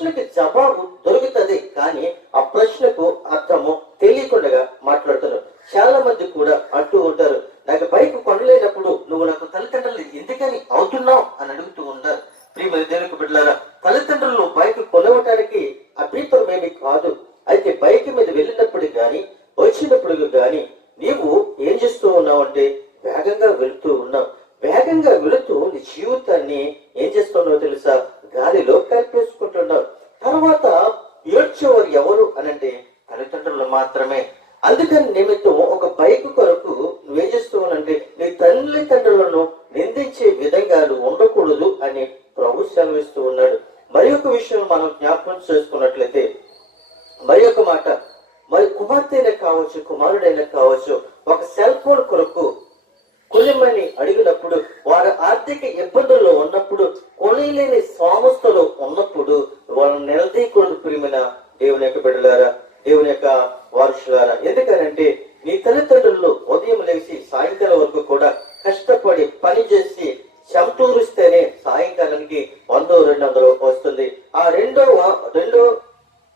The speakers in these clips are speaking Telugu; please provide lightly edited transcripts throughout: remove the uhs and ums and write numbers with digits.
ప్రశ్నకి జవాబు దొరుకుతుంది, కానీ ఆ ప్రశ్నకు అర్థము తెలియకుండా మాట్లాడుతున్నారు. చాలా మంది కూడా అంటూ ఉంటారు, నాకు బైక్ కొనలేనప్పుడు నువ్వు నాకు తల్లిదండ్రులు ఎందుకని అవుతున్నావు అని అడుగుతూ ఉంటారు. ప్రియమైన దేవునికి బిడ్డలారా, తల్లిదండ్రులు బైక్ కొనవటానికి అభ్యంతరమేమి కాదు. అయితే బైక్ మీద వెళ్ళినప్పుడు గాని వచ్చినప్పుడు గాని నీవు ఏం చేస్తూ ఉన్నావు అంటే వేగంగా వెళుతూ ఉన్నావు. వేగంగా వెళుతూ నీ జీవితాన్ని ఏం చేస్తున్నావు తెలుసా, గాలిలో కలిపేసుకుంటున్నావు. తర్వాత ఏడ్చేవారు ఎవరు అనంటే తల్లిదండ్రులు మాత్రమే. అందుకని నిమిత్తం ఒక బైక్ కొరకు నువ్వేం చేస్తున్నావంటే నీ తల్లిదండ్రులను నిందించే విధంగా నువ్వు ఉండకూడదు అని ప్రభు సెలవిస్తూ ఉన్నాడు. మరి ఒక విషయం మనం జ్ఞాపకం చేసుకున్నట్లయితే, మరి ఒక మాట, మరి కుమార్తె అయినా కావచ్చు కుమారుడైనా కావచ్చు ఒక సెల్ ఫోన్ కొరకు కొనిమని అడిగినప్పుడు, వారు ఆర్థిక ఇబ్బందుల్లో ఉన్నప్పుడు, కొనలేని సంస్థలో ఉన్నప్పుడు వాళ్ళని నిలదీయకూడదు. ప్రియమైన దేవుని యొక్క బిడ్డలారా, దేవుని యొక్క వారసులారా. ఎందుకనంటే నీ తల్లిదండ్రులు ఉదయం లేచి సాయంకాలం వరకు కూడా కష్టపడి పని చేసి చెమటూరిస్తేనే సాయంకాలానికి 100-200 వస్తుంది. ఆ రెండో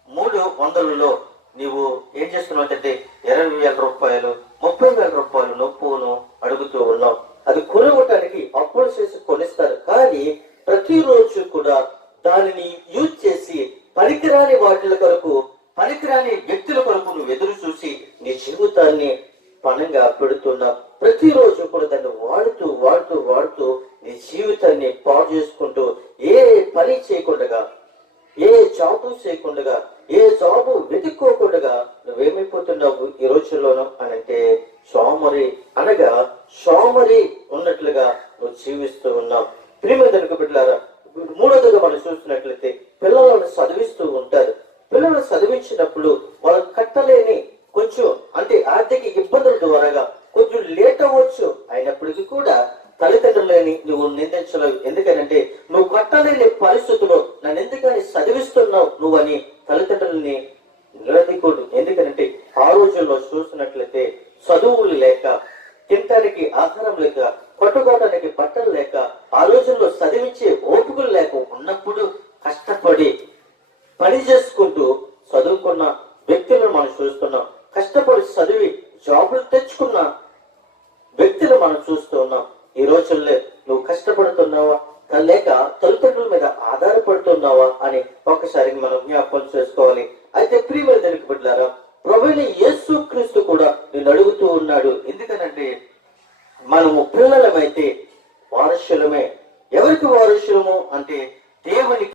300లో నీవు ఏం చేస్తున్నావు అంటే 20,000 రూపాయలు 30,000 రూపాయలు నొప్పును అడుగుతూ ఉన్నావు. అది కొనవటానికి అప్పులు చేసి కొనిస్తారు, కానీ ప్రతిరోజు కూడా దానిని యూజ్ చేసి పనికిరాని వాటిల కొరకు, పనికిరాని వ్యక్తుల కొరకు నువ్వు ఎదురు చూసి నీ జీవితాన్ని పణంగా పెడుతున్నావు. ప్రతిరోజు కూడా దాన్ని వాడుతూ వాడుతూ వాడుతూ నీ జీవితాన్ని పాడు చేసుకుంటూ ఏ పని చేయకుండా, ఏ జాబు చేయకుండా, ఏ జాబు వెతుక్కోకుండా నువ్వేమైపోతున్నావు ఈ రోజుల్లోనూ అనంటే సోమరి, అనగా సోమరి ఉన్నట్లుగా నువ్వు జీవిస్తూ ఉన్నావు. ప్రియమైన బిడ్డలారా, మూడోదిగా మనం చూస్తున్నట్లయితే పిల్లలను చదివిస్తూ ఉంటారు. పిల్లలను చదివించినప్పుడు వాళ్ళు కట్టలేని కొంచెం అంటే ఆర్థిక ఇబ్బందుల ద్వారా కొంచెం లేట్ అవ్వచ్చు, అయినప్పటికీ కూడా తల్లిదండ్రులని నువ్వు నిందించలేవు. ఎందుకనంటే నువ్వు కట్టలేని పరిస్థితుల్లో నన్ను ఎందుకని చదివిస్తున్నావు నువ్వు అని తల్లిదండ్రులని నిలదీకూడదు. ఎందుకనంటే ఆ రోజుల్లో చూసినట్లయితే చదువులు లేక, తినటానికి ఆహారం లేక, పట్టుకోవడానికి బట్టలు లేక, ఆ రోజుల్లో చదివించే ఓపికలు లేక ఉన్నప్పుడు కష్టపడి పని చేసుకుంటూ చదువుకున్న వ్యక్తులను మనం చూస్తున్నాం. కష్టపడి చదివి జాబులు తెచ్చుకున్న వ్యక్తులు మనం చూస్తూ ఉన్నాం. ఈ రోజుల్లో నువ్వు కష్టపడుతున్నావా లేక తల్లిదండ్రుల మీద ఆధారపడుతున్నావా అని ఒక్కసారి మనం జ్ఞాపకం చేసుకోవాలి.